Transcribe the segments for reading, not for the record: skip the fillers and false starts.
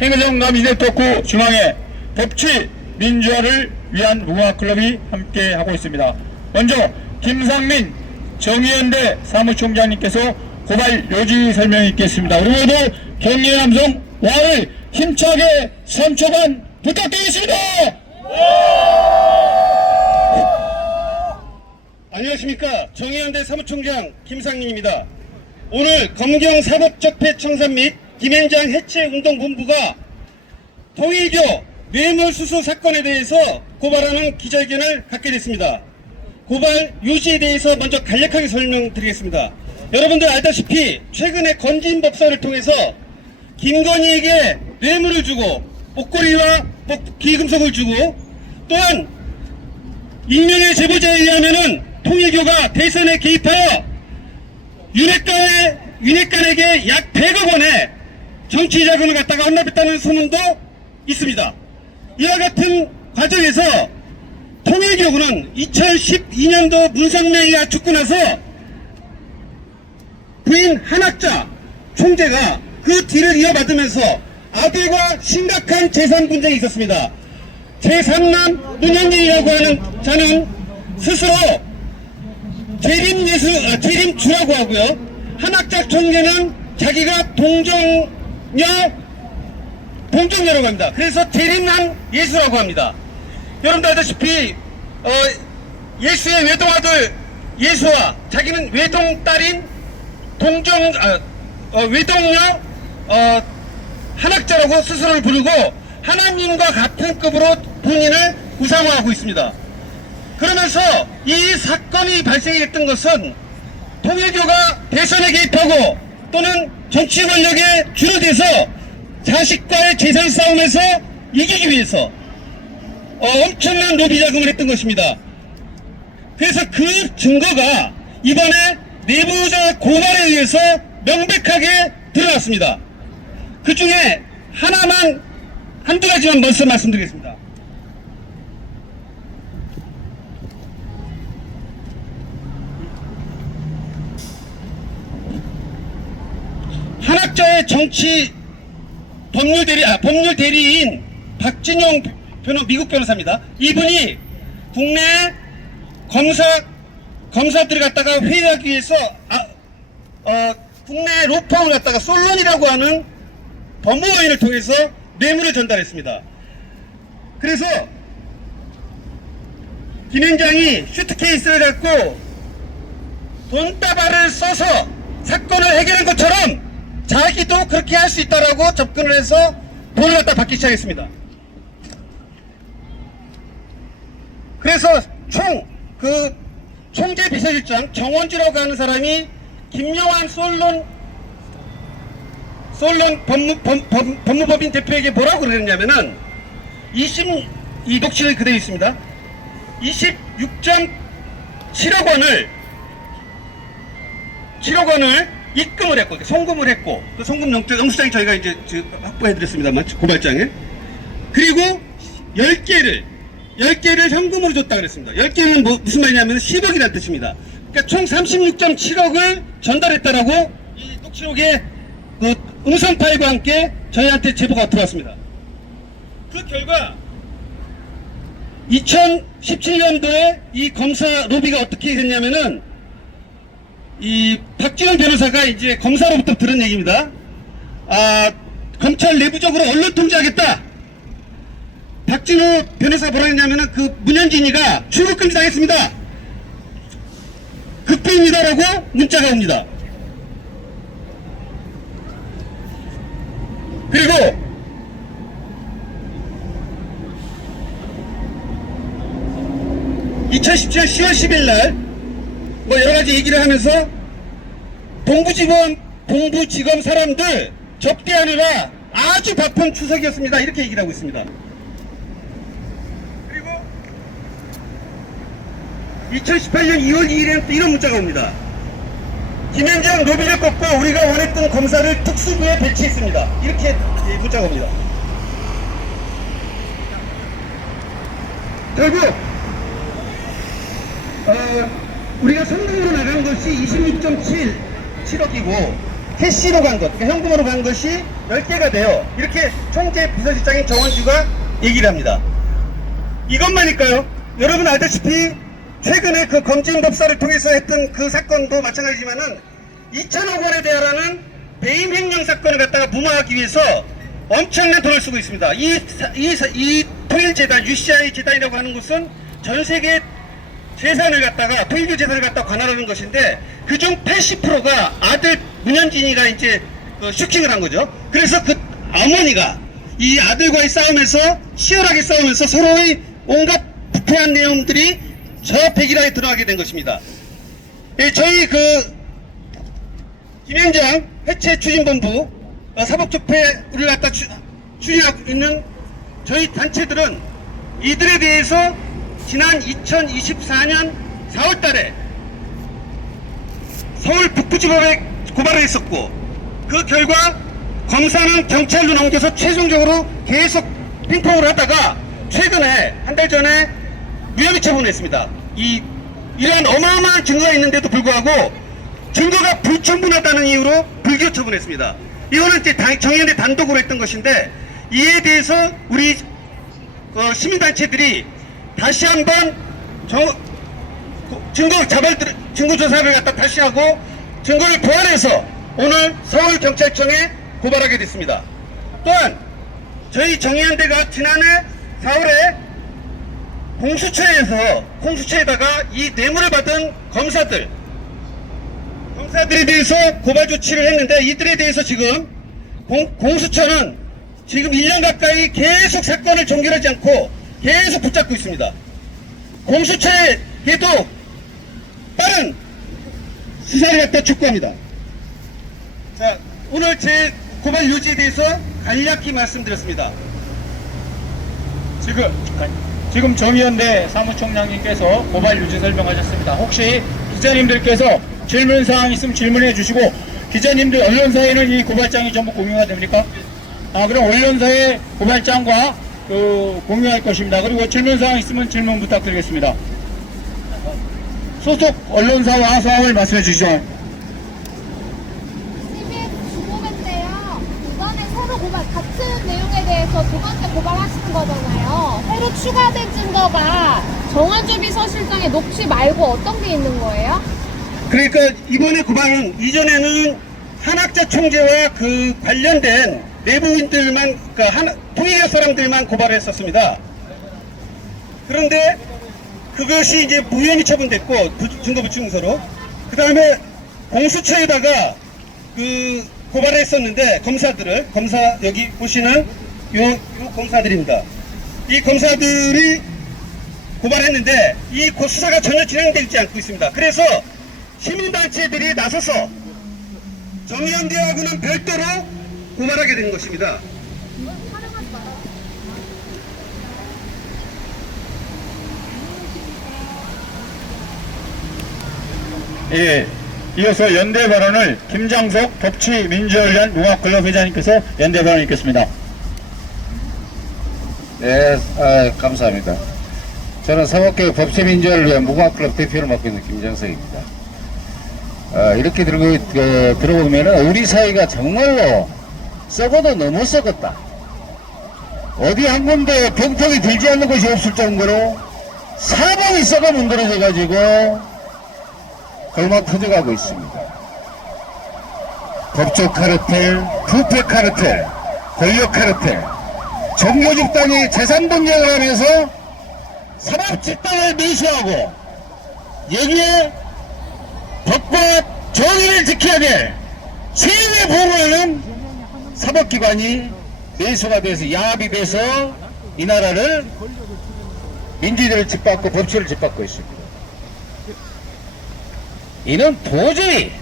행여정 남이네토크 중앙회 법치 민주화를 위한 무궁화클럽이 함께하고 있습니다. 먼저 김상민 정의연대 사무총장님께서 고발 요지 설명이 있겠습니다. 우리 모두 경례 남성 와를 힘차게 선초반 부탁드리겠습니다. 안녕하십니까. 정의연대 사무총장 김상민입니다. 오늘 검경 사법적폐청산 및 김앤장 해체운동본부가 통일교 뇌물수수 사건에 대해서 고발하는 기자회견을 갖게 됐습니다. 고발 요지에 대해서 먼저 간략하게 설명드리겠습니다. 여러분들 알다시피 최근에 건진법사를 통해서 김건희에게 뇌물을 주고 목걸이와 귀금속을 주고, 또한 익명의 제보자에 의하면은 통일교가 대선에 개입하여 윤핵관에게 약 100억 원의 정치 자금을 갖다가 헌납했다는 소문도 있습니다. 이와 같은 과정에서 통일교구는 2012년도 문상명이가 죽고 나서 부인 한학자 총재가 그 뒤를 이어받으면서 아들과 심각한 재산 분쟁이 있었습니다. 제3남 문현진이라고 하는 자는 스스로 재림주라고 하고요. 한학자 총재는 자기가 동정녀라고 합니다. 그래서 재림남 예수라고 합니다. 여러분들 알다시피 예수의 외동아들 예수와 자기는 외동딸인 외동녀 한학자라고 스스로를 부르고 하나님과 같은 급으로 본인을 우상화하고 있습니다. 그러면서 이 사건이 발생했던 것은 통일교가 대선에 개입하고 또는 정치 권력에 줄어들어서 자식과의 재산 싸움에서 이기기 위해서 엄청난 로비 자금을 했던 것입니다. 그래서 그 증거가 이번에 내부자 고발에 의해서 명백하게 드러났습니다. 그 중에 한두 가지만 먼저 말씀드리겠습니다. 한학자의 법률 대리인 박진용 미국 변호사입니다. 이분이 국내 검사들을 갖다가 회의하기 위해서 국내 로펌을 갖다가 솔론이라고 하는 법무원을 통해서 뇌물을 전달했습니다. 그래서 김앤장이 슈트케이스를 갖고 돈다발을 써서 사건을 해결한 것처럼 자기도 그렇게 할 수 있다라고 접근을 해서 돈을 갖다 받기 시작했습니다. 그래서 총재 비서실장 정원주라고 하는 사람이 김용환 솔론 법무법인 대표에게 뭐라고 그랬냐면은 이 녹취록이 그대로 있습니다. 26.7억 원을 입금을 했고 송금을 했고, 그 송금 영수장이 저희가 이제 확보해드렸습니다만 고발장에, 그리고 10개를 현금으로 줬다 그랬습니다. 10개는 무슨 말이냐면 10억이라는 뜻입니다. 그러니까 총 36.7억을 전달했다라고 이 녹취록에 그 음성 파일과 함께 저희한테 제보가 들어왔습니다. 그 결과 2017년도에 이 검사 로비가 어떻게 됐냐면은 이 박진영 변호사가 이제 검사로부터 들은 얘기입니다. 검찰 내부적으로 언론 통제하겠다. 박진호 변호사가 뭐라 했냐면은 그 문현진이가 출국 금지 당했습니다. 극비입니다라고 문자가 옵니다. 그리고 (2017년 10월 10일) 날 여러가지 얘기를 하면서 동부지검 사람들 접대하느라 아주 바쁜 추석이었습니다, 이렇게 얘기를 하고 있습니다. 그리고 2018년 2월 2일에는 또 이런 문자가 옵니다. 김앤장 로비를 꺾고 우리가 원했던 검사를 특수부에 배치했습니다, 이렇게 문자가 옵니다. 결국 우리가 성공으로 나간 것이 26.7억이고 캐시로 간 것, 그러니까 현금으로 간 것이 10개가 돼요. 이렇게 총재 비서실장인 정원주가 얘기를 합니다. 이것만일까요? 여러분 알다시피 최근에 그 검증법사를 통해서 했던 그 사건도 마찬가지지만은 2천억 원에 대하라는 배임 횡령 사건을 갖다가 무마하기 위해서 엄청난 돈을 쓰고 있습니다. 이 통일재단, UCI 재단이라고 하는 것은 전 세계 재산을 갖다가, 통일교 재산을 갖다가 관할하는 것인데, 그중 80%가 아들 문현진이가 이제 슈킹을 한 거죠. 그래서 그 어머니가 이 아들과의 싸움에서, 치열하게 싸우면서 서로의 온갖 부패한 내용들이 저 백일화에 들어가게 된 것입니다. 예, 저희 김현장 해체 추진본부 사법집회를 갖다 추진하고 있는 저희 단체들은 이들에 대해서 지난 2024년 4월 달에 서울 북부지법에 고발을 했었고, 그 결과 검사는 경찰로 넘겨서 최종적으로 계속 핑퐁을 하다가 최근에 한 달 전에 무혐의 처분을 했습니다. 이러한 어마어마한 증거가 있는데도 불구하고 증거가 불충분하다는 이유로 불기소 처분했습니다. 이거는 이제 정의연대 단독으로 했던 것인데, 이에 대해서 우리 시민단체들이 다시 한번 증거 조사를 갖다 다시 하고 증거를 보완해서 오늘 서울경찰청에 고발하게 됐습니다. 또한 저희 정의연대가 지난해 4월에 공수처에다가 이 뇌물을 받은 검사들에 대해서 고발 조치를 했는데, 이들에 대해서 지금 공수처는 지금 1년 가까이 계속 사건을 종결하지 않고 계속 붙잡고 있습니다. 공수처에도 빠른 수사를 갖다 촉구합니다. 자, 오늘 제 고발 요지에 대해서 간략히 말씀드렸습니다. 지금 정의연대 사무총장님께서 고발 유지 설명하셨습니다. 혹시 기자님들께서 질문사항 있으면 질문해 주시고, 기자님들 언론사에는 이 고발장이 전부 공유가 됩니까? 그럼 언론사의 고발장과 공유할 것입니다. 그리고 질문사항 있으면 질문 부탁드리겠습니다. 소속 언론사와 사항을 말씀해 주시죠. CBS 주목인데요. 이번에 새로 고발, 같은 내용에 대해서 두 번째 고발하시는 거잖아요. 새로 추가된 증거가 정원주 비서실장의 녹취 말고 어떤 게 있는 거예요? 그러니까 이번에 고발은 이전에는 한학자 총재와 그 관련된 내부인들만, 그러니까 통일교 사람들만 고발을 했었습니다. 그런데 그것이 이제 무혐의 처분됐고, 증거 불충분서로. 그 다음에 공수처에다가 고발을 했었는데, 검사 여기 보시는 요 검사들입니다. 이 검사들이 고발했는데 이 수사가 전혀 진행되지 않고 있습니다. 그래서 시민단체들이 나서서 정의연대하고는 별도로 고발하게 된 것입니다. 예, 이어서 연대 발언을 김장석 법치민주연련 융합클럽 회장님께서 연대 발언 읽겠습니다. 네, 감사합니다. 저는 사법개혁 법치민주화를 위한 무궁화클럽 대표를 맡고 있는 김정석입니다. 이렇게 들어보면은 우리 사회가 정말로 썩어도 너무 썩었다. 어디 한 군데 병통이 들지 않는 곳이 없을 정도로 사방이 썩어 문드러져 가지고 골막 터져가고 있습니다. 법조 카르텔, 부패 카르텔, 권력 카르텔, 종교 집단이 재산 분쟁을 하면서 산업 집단을 매수하고, 여기에 법과 정의를 지켜야 될 최후의 보호하는 사법기관이 매수가 돼서 야합이 돼서 이 나라를 민주주의를 짓밟고 법치를 짓밟고 있습니다. 이는 도저히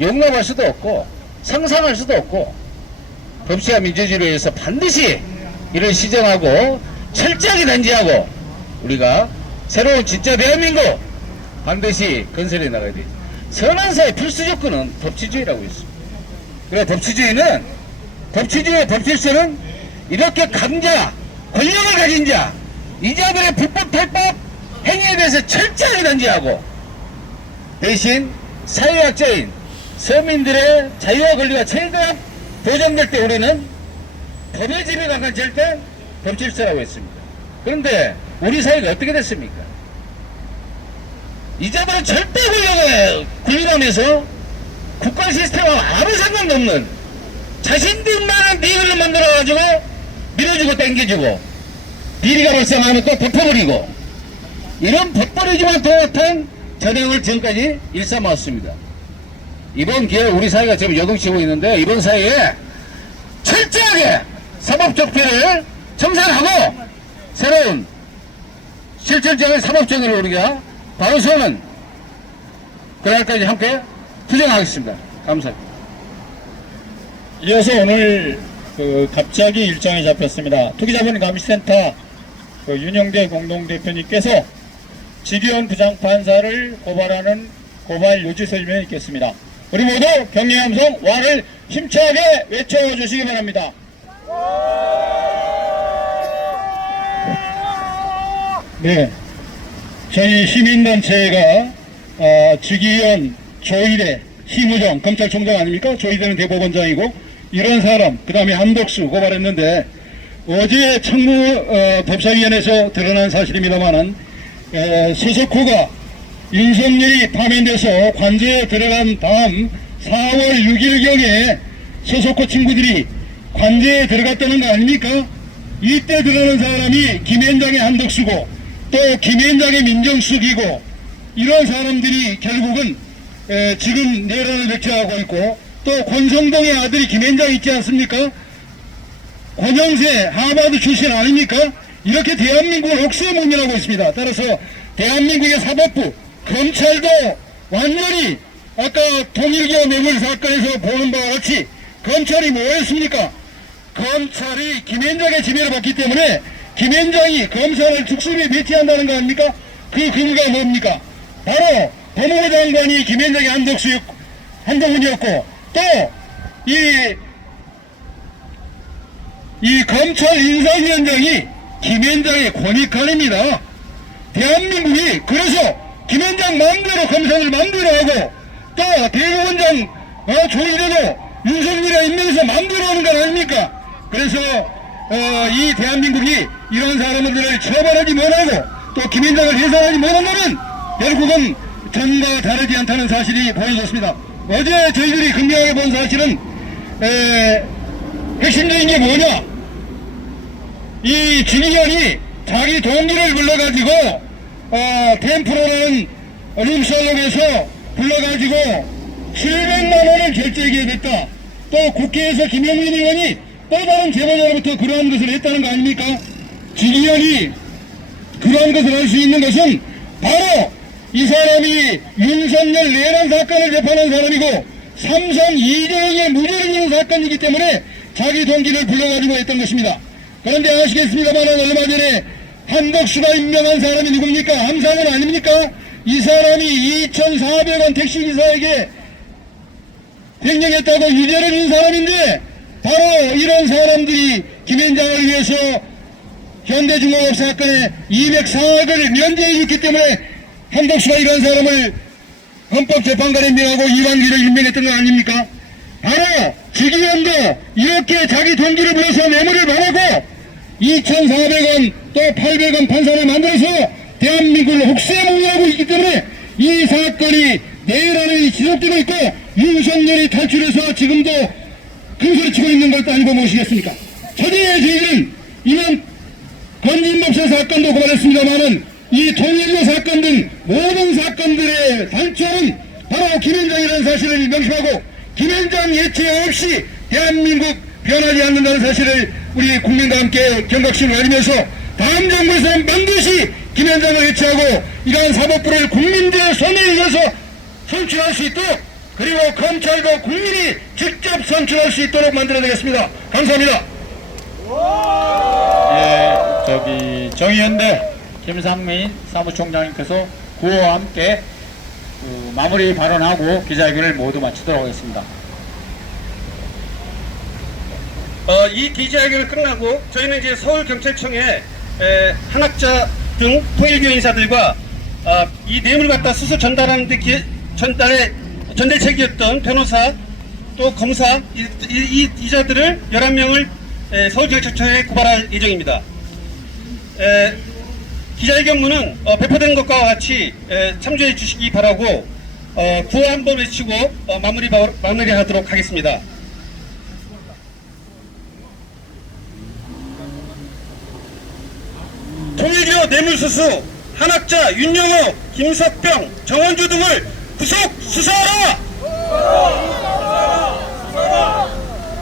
용납할 수도 없고 상상할 수도 없고, 법치와 민주주의를 위해서 반드시 이를 시정하고 철저하게 단지하고 우리가 새로운 진짜 대한민국 반드시 건설해 나가야 되죠. 선한 사회 필수 조건은 법치주의라고 있습니다. 그래, 법치주의의 법질서는 이렇게 강자, 권력을 가진 자, 이자들의 불법 탈법 행위에 대해서 철저하게 단지하고, 대신 사회학자인 서민들의 자유와 권리가 최대한 보장될 때 우리는 법의 지배 강한 절대 법질서라고 했습니다. 그런데 우리 사회가 어떻게 됐습니까? 이제부터 절대 권력을 군림하면서 국가 시스템과 아무 상관도 없는 자신들만의 리그를 만들어가지고 밀어주고 땡겨주고 비리가 발생하면 또 덮어버리고 이런 법벌이지만 못한 전형을 지금까지 일삼았습니다. 이번 기회에 우리 사회가 지금 요동치고 있는데 이번 사회에 철저하게 사법적폐를 청산하고 새로운 실질적인 사법정의를 우리가 바로 세우는 그날까지 함께 투쟁하겠습니다. 감사합니다. 이어서 오늘 갑자기 일정이 잡혔습니다. 투기자본 감시센터 윤영대 공동대표님께서 지기현 부장판사를 고발하는 고발 요지 설명이 있겠습니다. 우리 모두 격려의 함성 와를 힘차게 외쳐주시기 바랍니다. 네, 저희 시민단체가 지기현, 조희대, 심우정 검찰총장 아닙니까? 조희대는 대법원장이고 이런 사람, 그 다음에 한덕수 고발했는데 어제 청무 법사위원회에서 드러난 사실입니다만은 서석호가 윤석열이 파면돼서 관저에 들어간 다음 4월 6일경에 서석호 친구들이 관저에 들어갔다는 거 아닙니까? 이때 들어가는 사람이 김현장의 한덕수고 또 김현장의 민정숙이고 이런 사람들이 결국은 지금 내란을 백제하고 있고 또 권성동의 아들이 김현장 있지 않습니까? 권영세 하버드 출신 아닙니까? 이렇게 대한민국을 옥새문이라고 있습니다. 따라서 대한민국의 사법부, 검찰도 완전히 아까 통일교 뇌물 사건에서 보는 바와 같이 검찰이 뭐 했습니까? 검찰이 김현장의 지배를 받기 때문에 김현장이 검사를 특수부에 배치한다는 거 아닙니까? 그 근거가 뭡니까? 바로 법무부 장관이 김현장의 한동훈이었고 또 이 검찰 인사위원장이 김현장의 권익관입니다. 대한민국이 그래서 김현장 마음대로 검사를 마음대로 하고 또 대법원장 조희대도 윤석열이가 임명해서 마음대로 하는 건 아닙니까? 그래서 이 대한민국이 이런 사람들을 처벌하지 못하고 또 김현장을 해산하지 못한다면 결국은 전과 다르지 않다는 사실이 보여졌습니다. 어제 저희들이 극명하게 본 사실은 핵심적인 게 뭐냐? 이 지기현이 자기 동기를 불러가지고 템프로라는 룸살롱에서 불러가지고 700만 원을 결제하게 됐다. 또 국회에서 김영민 의원이 또 다른 제보자로부터 그러한 것을 했다는 거 아닙니까? 지기현이 그러한 것을 할 수 있는 것은 바로 이 사람이 윤석열 내란 사건을 재판한 사람이고 삼성 이재용의 무죄를 사건이기 때문에 자기 동기를 불러가지고 했던 것입니다. 그런데 아시겠습니다만 얼마 전에 한덕수가 임명한 사람이 누굽니까? 함상은 아닙니까? 이 사람이 2,400원 택시기사에게 횡령했다고 유죄를 준 사람인데 바로 이런 사람들이 김현장을 위해서 현대중공업 사건에 204억을 면제해 줬기 때문에 한덕수가 이런 사람을 헌법재판관에 임명하고 이완기를 임명했던 거 아닙니까? 바로 지기현도 이렇게 자기 동기를 불러서 뇌물을 받았고 2,400원 또 800원 판사를 만들어서 대한민국을 혹세무위하고 있기 때문에 이 사건이 내란이 지속되고 있고 윤석열이 탈출해서 지금도 큰소리치고 있는 것도 아니고 무엇이겠습니까? 저녁에 저희들은 이번 건진법사 사건도 고발했습니다만은 이 통일교 사건 등 모든 사건들의 단초는 바로 김현장이라는 사실을 명심하고 김현장 예체 없이 대한민국 변하지 않는다는 사실을 우리 국민과 함께 경각심을 가지면서 다음 정부에서는 반드시 김현장을 해체하고 이러한 사법부를 국민들의 손에 의해서 선출할 수 있도록 그리고 검찰도 국민이 직접 선출할 수 있도록 만들어야 되겠습니다. 감사합니다. 예, 정의연대 김상민 사무총장님께서 구호와 함께 마무리 발언하고 기자회견을 모두 마치도록 하겠습니다. 이 기자회견을 끝나고 저희는 이제 서울경찰청에 한학자 등 통일교 인사들과 이 뇌물 갖다 수수 전달하는데 전달에 전대책이었던 변호사 또 검사 이자들을 11명을 서울경찰청에 고발할 예정입니다. 기자회견문은 배포된 것과 같이 참조해 주시기 바라고 구호 한번 외치고 마무리하도록 하겠습니다. 통일교 뇌물수수 한학자 윤영호, 김석병, 정원주 등을 구속 수사하라!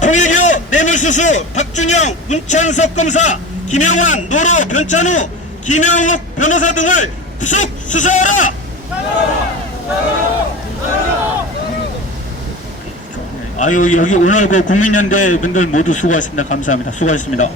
통일교 뇌물수수 박준영, 문찬석 검사, 김영환, 노로, 변찬우, 김영욱 변호사 등을 구속 수사하라! 아유, 여기 오늘 그 국민연대 분들 모두 수고하셨습니다. 감사합니다. 수고하셨습니다.